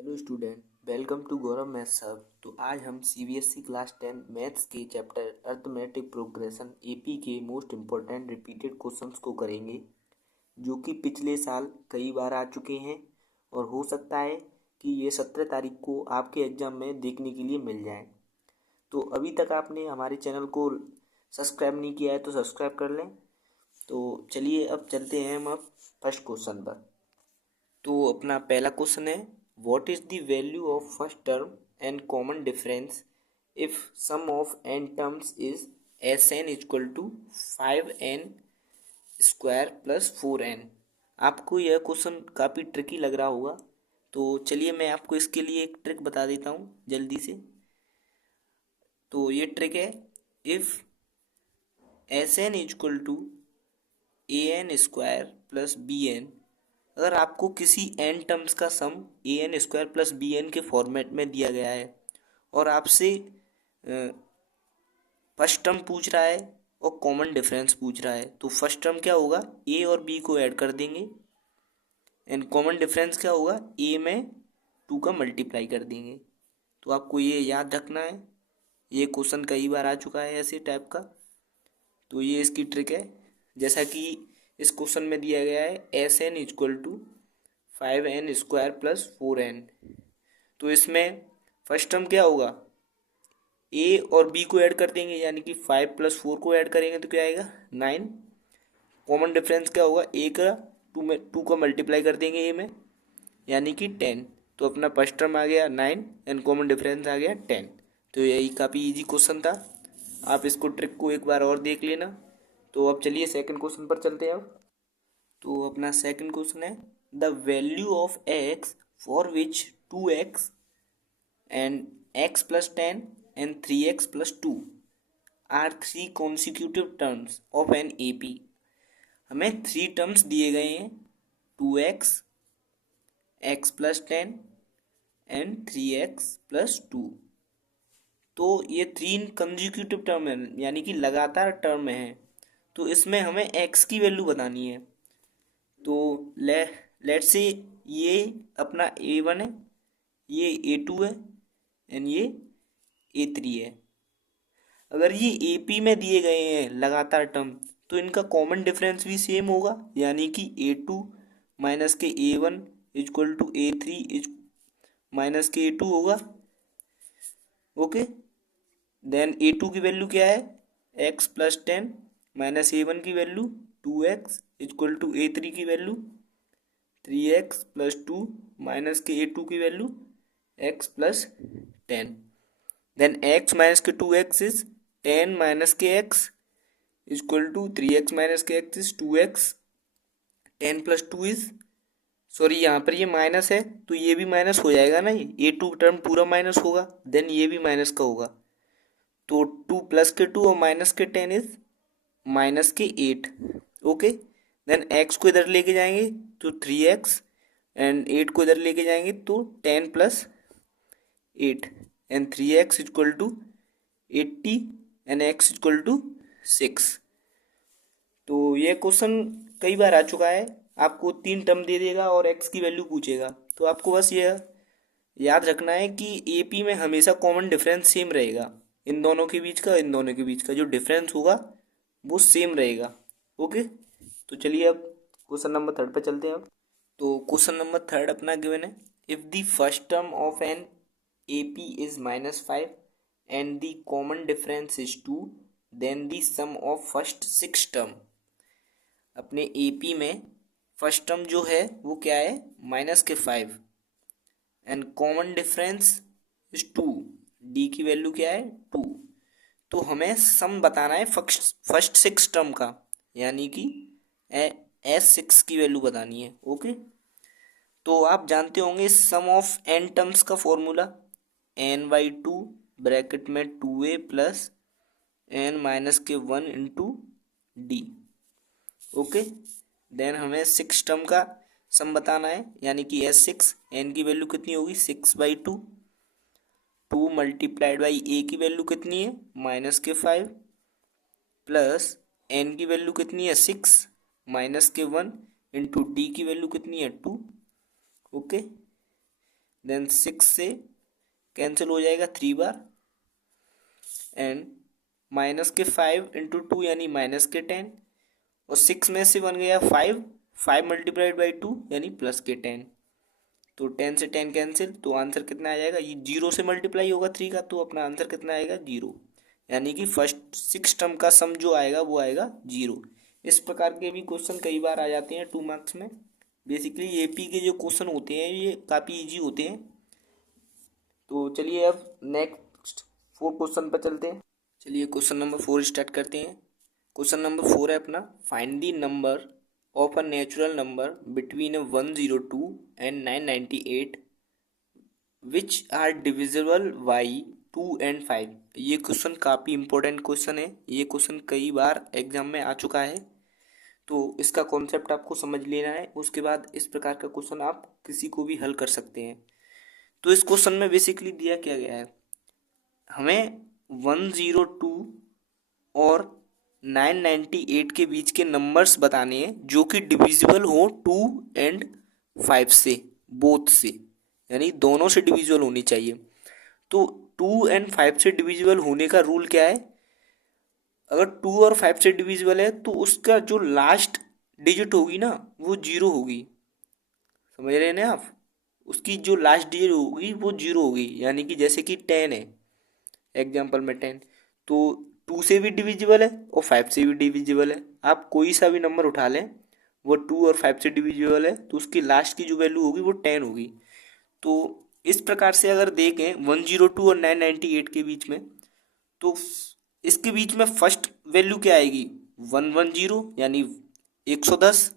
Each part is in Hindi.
Hello student, welcome to Gaurav maths hub. तो आज हम सीबीएसई क्लास 10 मैथ्स के चैप्टर अर्थमेटिक प्रोग्रेशन एपी के मोस्ट इम्पोर्टेंट रिपीटेड क्वेश्चंस को करेंगे, जो कि पिछले साल कई बार आ चुके हैं और हो सकता है कि ये 17 तारीख को आपके एग्जाम में देखने के लिए मिल जाए। तो अभी तक आपने हमारे चैनल को सब्सक्राइब नहीं किया है तो सब्सक्राइब कर लें। तो चलिए अब चलते हैं हम अब फर्स्ट क्वेश्चन पर। तो अपना पहला क्वेश्चन है, what is the value of first term and common difference if sum of n terms is S N equal to 5n square plus 4n। आपको यह क्वेश्चन काफ़ी ट्रिकी लग रहा होगा, तो चलिए मैं आपको इसके लिए एक ट्रिक बता देता हूँ जल्दी से। तो ये ट्रिक है, if S N equal to A N square plus B N, अगर आपको किसी एन टर्म्स का sum A N square plus B N के फॉर्मेट में दिया गया है और आपसे फर्स्ट टर्म पूछ रहा है और कॉमन डिफरेंस पूछ रहा है, तो फर्स्ट टर्म क्या होगा, ए और बी को ऐड कर देंगे एंड कॉमन डिफरेंस क्या होगा, ए में 2 का मल्टीप्लाई कर देंगे। तो आपको ये याद रखना है, ये क्वेश्चन कई बार आ चुका है ऐसे टाइप का। तो ये इसकी ट्रिक है, जैसा कि इस क्वेश्चन में दिया गया है S N equal to 5n square plus 4n। तो इसमें फर्स्ट टर्म क्या होगा, ए और बी को ऐड कर देंगे, यानी कि 5 प्लस 4 को ऐड करेंगे तो क्या आएगा 9। कॉमन डिफरेंस क्या होगा, ए का 2 का मल्टीप्लाई कर देंगे ए में, यानी कि 10। तो अपना फर्स्ट टर्म आ गया 9 एंड कॉमन डिफरेंस आ गया 10। तो यही काफ़ी इजी क्वेश्चन था, आप इसको ट्रिक को एक बार और देख लेना। तो अब चलिए सेकंड क्वेश्चन पर चलते हैं। अब तो अपना सेकंड क्वेश्चन है, the value of x for which 2x and x plus 10 and 3x plus 2 are 3 consecutive terms of an A P. हमें 3 टर्म्स दिए गए हैं, 2x, x plus 10 and 3x plus 2। तो ये 3 कंजिक्यूटिव टर्म है, यानी कि लगातार टर्म है। तो इसमें हमें x की वैल्यू बतानी है। तो लेट से ये अपना a1 है, ये a2 है एंड ये a3 है। अगर ये AP में दिए गए हैं लगातार टर्म, तो इनका कॉमन डिफरेंस भी सेम होगा, यानी कि a2 माइनस के a1 equal to a3 minus के a2 होगा। ओके, देन a2 की वैल्यू क्या है, x प्लस 10 माइनस a1 की value 2x equal to a3 की वैल्यू 3x प्लस 2 माइनस के a2 की value x plus 10। Then x minus के 2x इज 10 माइनस के x equal to 3x minus के x is 2x। 10 plus 2 is, sorry यहाँ पर ये माइनस है तो ये भी माइनस हो जाएगा ना, ये a2 टर्म पूरा माइनस होगा, देन ये भी माइनस का होगा। तो 2 प्लस के 2 और माइनस के 10 इज माइनस के 8। ओके, देन x को इधर लेके जाएंगे तो 3x एंड 8 को इधर लेके जाएंगे तो 10 plus 8 and 3x equal to 80 and x equal to 6। तो ये क्वेश्चन कई बार आ चुका है, आपको 3 टर्म दे देगा और x की वैल्यू पूछेगा। तो आपको बस ये याद रखना है कि AP में हमेशा कॉमन डिफरेंस सेम रहेगा, इन दोनों के बीच का, इन दोनों के बीच का जो डिफरेंस होगा वो सेम रहेगा। ओके, तो चलिए अब क्वेश्चन नंबर 3 पे चलते हैं। अब तो क्वेश्चन नंबर 3 अपना गिवन है, if the first term of an AP is -5 and the common difference is 2, then the sum of first 6 term. अपने AP में फर्स्ट टर्म जो है वो क्या है, -5 and common difference is 2, d की वैल्यू क्या है 2। तो हमें सम बताना है फर्स्ट 6 टर्म का, यानी कि S6 की वैल्यू बतानी है। ओके, तो आप जानते होंगे सम ऑफ एन टर्म्स का फॉर्मूला n/2 ब्रैकेट में 2a प्लस n माइनस के 1 इंटू डी। ओके, देन हमें 6 टर्म का सम बताना है, यानी कि S6, n की वैल्यू कितनी होगी 6/2, 2 मल्टीप्लाइड बाई a की वैल्यू कितनी है -5 प्लस n की वैल्यू कितनी है 6 माइनस के 1 इंटू डी की वैल्यू कितनी है 2। ओके, देन 6 से कैंसिल हो जाएगा 3 बार, एंड माइनस के 5 इंटू 2 यानी माइनस के 10, और 6 में से बन गया 5, 5 मल्टीप्लाइड बाई 2 यानी प्लस के 10। तो 10 से 10 कैंसिल, तो आंसर कितना आ जाएगा, ये 0 से मल्टीप्लाई होगा 3 का, तो अपना आंसर कितना आएगा 0, यानी कि फर्स्ट 6 टर्म का सम जो आएगा वो आएगा 0। इस प्रकार के भी क्वेश्चन कई बार आ जाते हैं 2 मार्क्स में। बेसिकली एपी के जो क्वेश्चन होते हैं ये काफ़ी इजी होते हैं। तो चलिए अब नेक्स्ट 4 क्वेश्चन पर चलते हैं। चलिए क्वेश्चन नंबर 4 स्टार्ट करते हैं। क्वेश्चन नंबर 4 है अपना, find the number of a natural number between 102 and 998 which are divisible by 2 and 5। ये क्वेश्चन काफ़ी इंपॉर्टेंट क्वेश्चन है, ये क्वेश्चन कई बार एग्जाम में आ चुका है, तो इसका कॉन्सेप्ट आपको समझ लेना है। उसके बाद इस प्रकार का क्वेश्चन आप किसी को भी हल कर सकते हैं। तो इस क्वेश्चन में बेसिकली दिया क्या गया है, हमें 102 और 998 के बीच के नंबर्स बताने हैं जो कि डिविजिबल हो 2 एंड 5 से, बोथ से, यानी दोनों से डिविजिबल होनी चाहिए। तो 2 एंड 5 से डिविजिबल होने का रूल क्या है, अगर 2 और 5 से डिविजिबल है तो उसका जो लास्ट डिजिट होगी ना वो 0 होगी, समझ रहे हैं ना आप, उसकी जो लास्ट डिजिट होगी वो 0 होगी। यानी कि जैसे कि 10 है, एग्जाम्पल में 10, तो 2 से भी डिविजिबल है और 5 से भी डिविजिबल है। आप कोई सा भी नंबर उठा लें, वो 2 और 5 से डिविजिबल है तो उसकी लास्ट की जो वैल्यू होगी वो 10 होगी। तो इस प्रकार से अगर देखें 102 और 998 के बीच में, तो इसके बीच में फर्स्ट वैल्यू क्या आएगी, 110 यानी 110,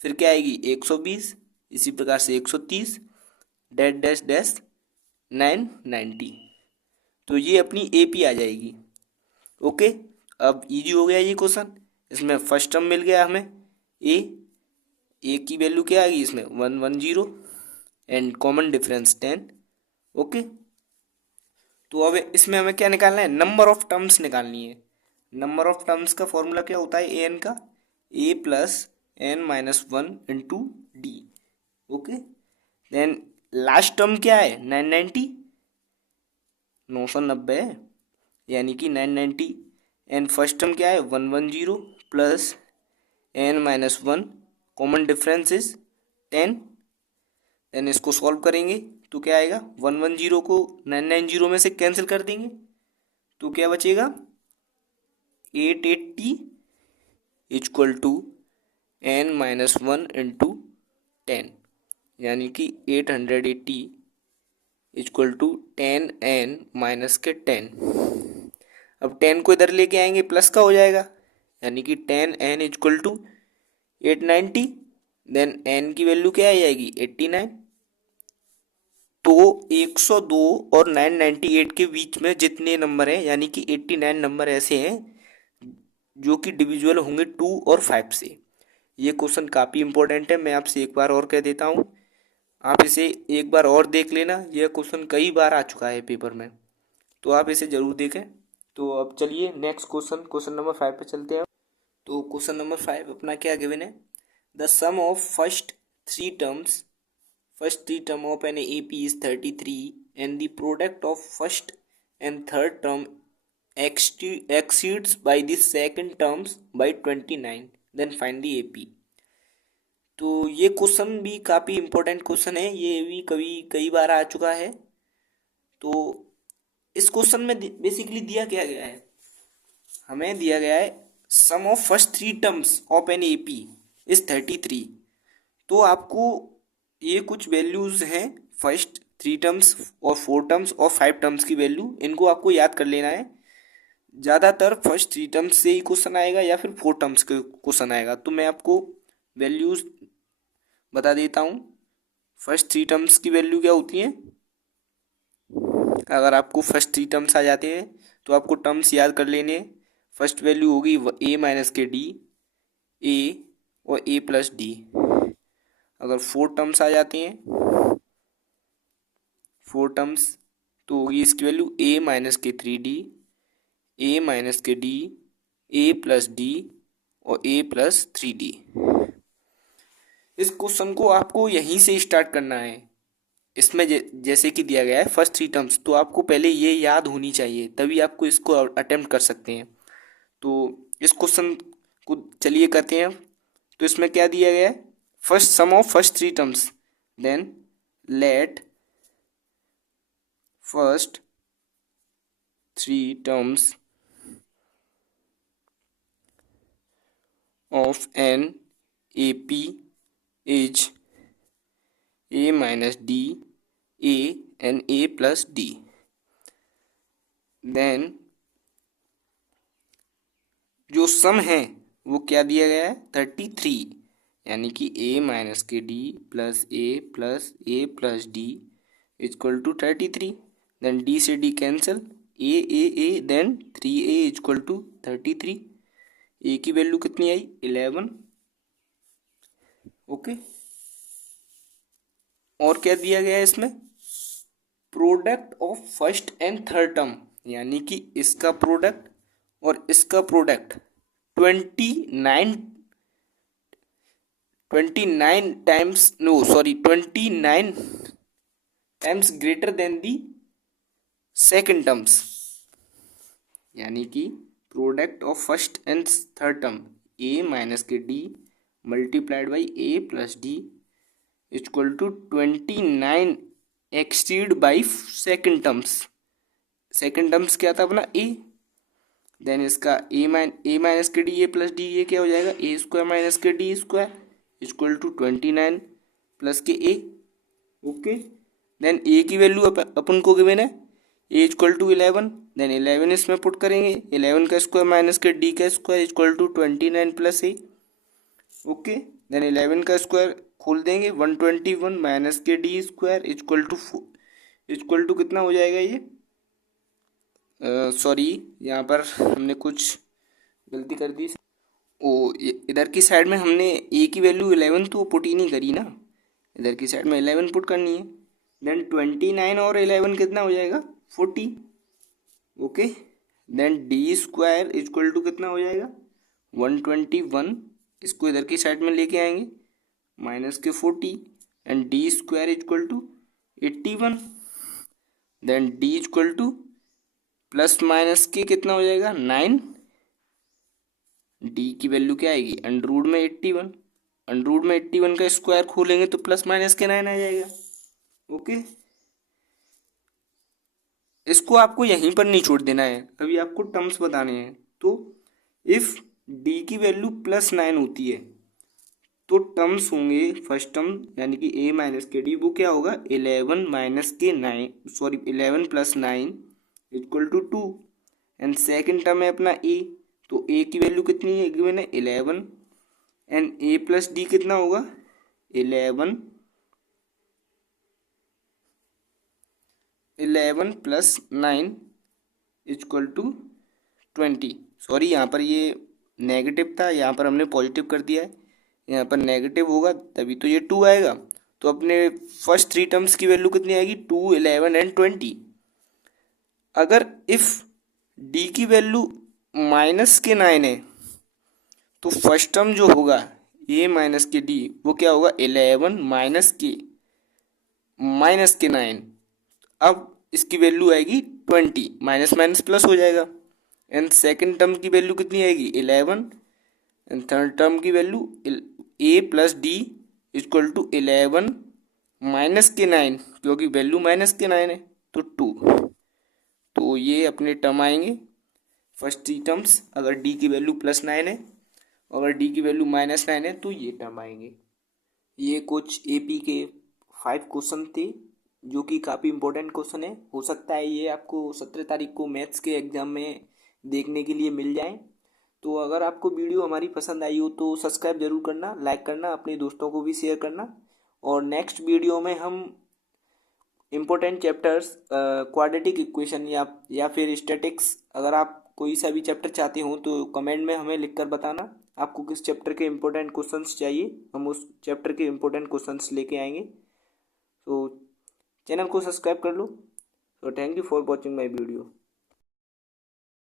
फिर क्या आएगी 120, इसी प्रकार से 130, डैश डैश डैश 990। तो ये अपनी एपी आ जाएगी। ओके, अब इजी हो गया ये क्वेश्चन। इसमें फर्स्ट टर्म मिल गया हमें ए की वैल्यू क्या आएगी इसमें 110 एंड कॉमन डिफरेंस 10। ओके, तो अब इसमें हमें क्या निकालना है, नंबर ऑफ टर्म्स निकालनी है। नंबर ऑफ टर्म्स का फॉर्मूला क्या होता है ए एन का, A plus N minus 1 into D. Okay, then last term क्या है 990, 990 है, यानी कि 990, एंड फर्स्ट टर्म क्या है 110 plus N minus 1, common difference is 10। Then इसको सॉल्व करेंगे तो क्या आएगा, 110 को 990 में से कैंसिल कर देंगे तो क्या बचेगा 880 equal to n minus 1 into 10, यानी कि 880 इक्वल टू 10 एन माइनस के 10। अब 10 को इधर लेके आएंगे प्लस का हो जाएगा, यानी कि 10 n equal to 890, then n की वैल्यू क्या आ जाएगी 89। तो 102 और 998 के बीच में जितने नंबर हैं, यानी कि 89 नंबर ऐसे हैं जो कि डिविजुअल होंगे 2 और 5 से। ये क्वेश्चन काफ़ी इंपॉर्टेंट है, मैं आपसे एक बार और कह देता हूँ, आप इसे एक बार और देख लेना। यह क्वेश्चन कई बार आ चुका है पेपर में, तो आप इसे ज़रूर देखें। तो अब चलिए नेक्स्ट क्वेश्चन, क्वेश्चन नंबर 5 पे चलते हैं। तो क्वेश्चन नंबर 5 अपना क्या गिवन है, the sum of first three term of an AP is 33 and the product of first and third term exceeds by the second terms by 29, then find the AP। तो ये क्वेश्चन भी काफ़ी इंपॉर्टेंट क्वेश्चन है, ये भी कई बार आ चुका है। तो इस क्वेश्चन में बेसिकली दिया क्या गया है, हमें दिया गया है sum of first three terms of an AP is 33। तो आपको ये कुछ वैल्यूज़ हैं, फर्स्ट थ्री टर्म्स और 4 टर्म्स और 5 टर्म्स की वैल्यू, इनको आपको याद कर लेना है। ज़्यादातर फर्स्ट थ्री टर्म्स से ही क्वेश्चन आएगा या फिर 4 टर्म्स के क्वेश्चन आएगा। तो मैं आपको वैल्यूज़ बता देता हूँ। फर्स्ट थ्री टर्म्स की वैल्यू क्या होती है, अगर आपको फर्स्ट थ्री टर्म्स आ जाते हैं तो आपको टर्म्स याद कर लेने हैं। फर्स्ट वैल्यू होगी ए माइनस के डी, ए और ए प्लस डी। अगर 4 टर्म्स आ जाते हैं, 4 टर्म्स, तो होगी इसकी वैल्यू ए माइनस के 3D, ए माइनस के डी, ए प्लस डी और ए प्लस 3D। इस क्वेश्चन को आपको यहीं से स्टार्ट करना है, इसमें जैसे कि दिया गया है फर्स्ट थ्री टर्म्स, तो आपको पहले ये याद होनी चाहिए, तभी आपको इसको अटेम्प्ट कर सकते हैं। तो इस क्वेश्चन को चलिए करते हैं। तो इसमें क्या दिया गया है, first sum of first three terms, then let first three terms of an A P is a minus d a and a plus d, देन जो सम है वो क्या दिया गया है 33, यानी कि a माइनस के d plus a plus d is equal to 33। Then d से d cancel, a then 3a is equal to 33। a की वैल्यू कितनी आई 11। ओके, और क्या दिया गया है इसमें, product of first and third term, यानी कि इसका प्रोडक्ट और इसका product 29 times, no sorry 29 times greater than the second terms, यानी कि product of first and third term a minus के d multiplied by a plus d equal to 29 एक्सटीड by second terms. Second terms क्या था अपना a, देन इसका a माइनस के डी ए प्लस डी, ये क्या हो जाएगा a स्क्वायर माइनस के d square equal to 29 plus के a। ओके, देन a की वैल्यू अपन को गिवन है a इक्वल टू 11, देन 11 इसमें पुट करेंगे, 11 का स्क्वायर माइनस के d का square equal to 29 plus a। Okay, then 11 का स्क्वायर खोल देंगे 121 माइनस के डी स्क्वायर इक्वल टू कितना हो जाएगा ये, सॉरी यहाँ पर हमने कुछ गलती कर दी। इधर की साइड में हमने a की वैल्यू 11 तो पुट ही नहीं करी ना, इधर की साइड में 11 पुट करनी है। देन 29 और 11 कितना हो जाएगा 40। Okay, then d square equal to कितना हो जाएगा 121, इसको इधर की साइड में लेके आएंगे माइनस के 40, and d square equal to 81, then d equal to plus minus के कितना हो जाएगा 9, डी की वैल्यू क्या आएगी अंडरवुड में 81, अंडरवुड में 81 का स्क्वायर खोलेंगे तो प्लस माइनस के 9 आ जाएगा। ओके, इसको आपको यहीं पर नहीं छोड़ देना है, अभी आपको टर्म्स बताने हैं। तो इफ डी की वैल्यू प्लस 9 होती है तो टर्म्स होंगे फर्स्ट टर्म यानी कि a माइनस के डी, वो क्या होगा 11 माइनस के 9, sorry 11 plus 9 equal to 2, and second term है अपना a, तो a की वैल्यू कितनी है गिवन है 11, एंड a प्लस डी कितना होगा 11 प्लस 9 इक्वल टू 20। सॉरी यहाँ पर ये नेगेटिव था, यहाँ पर हमने पॉजिटिव कर दिया है, यहाँ पर नेगेटिव होगा तभी तो ये 2 आएगा। तो अपने फर्स्ट थ्री टर्म्स की वैल्यू कितनी आएगी 2, 11 एंड 20। अगर इफ डी की वैल्यू माइनस के 9 है तो फर्स्ट टर्म जो होगा a माइनस के डी वो क्या होगा 11 माइनस के 9, अब इसकी वैल्यू आएगी 20, माइनस माइनस प्लस हो जाएगा, एंड सेकेंड टर्म की वैल्यू कितनी आएगी 11, एंड थर्ड टर्म की value a plus d equal to 11 minus के 9, क्योंकि वैल्यू माइनस के 9 है तो 2। तो ये अपने टर्म आएंगे फर्स्ट थ्री टर्म्स, अगर डी की वैल्यू प्लस 9 है, अगर डी की वैल्यू माइनस 9 है तो ये टर्म आएंगे। ये कुछ एपी के 5 क्वेश्चन थे जो कि काफ़ी इंपॉर्टेंट क्वेश्चन है, हो सकता है ये आपको 17 तारीख को मैथ्स के एग्ज़ाम में देखने के लिए मिल जाए। तो अगर आपको वीडियो हमारी पसंद आई हो तो सब्सक्राइब जरूर करना, लाइक करना, अपने दोस्तों को भी शेयर करना, और नेक्स्ट वीडियो में हम इम्पोर्टेंट चैप्टर्स क्वाड्रेटिक इक्वेशन या फिर स्टैटिक्स, अगर आप कोई सा भी चैप्टर चाहते हो तो कमेंट में हमें लिखकर बताना आपको किस चैप्टर के इम्पोर्टेंट क्वेश्चंस चाहिए, हम उस चैप्टर के इम्पोर्टेंट क्वेश्चंस लेके आएंगे। तो चैनल को सब्सक्राइब कर लो। तो thank you for watching my video.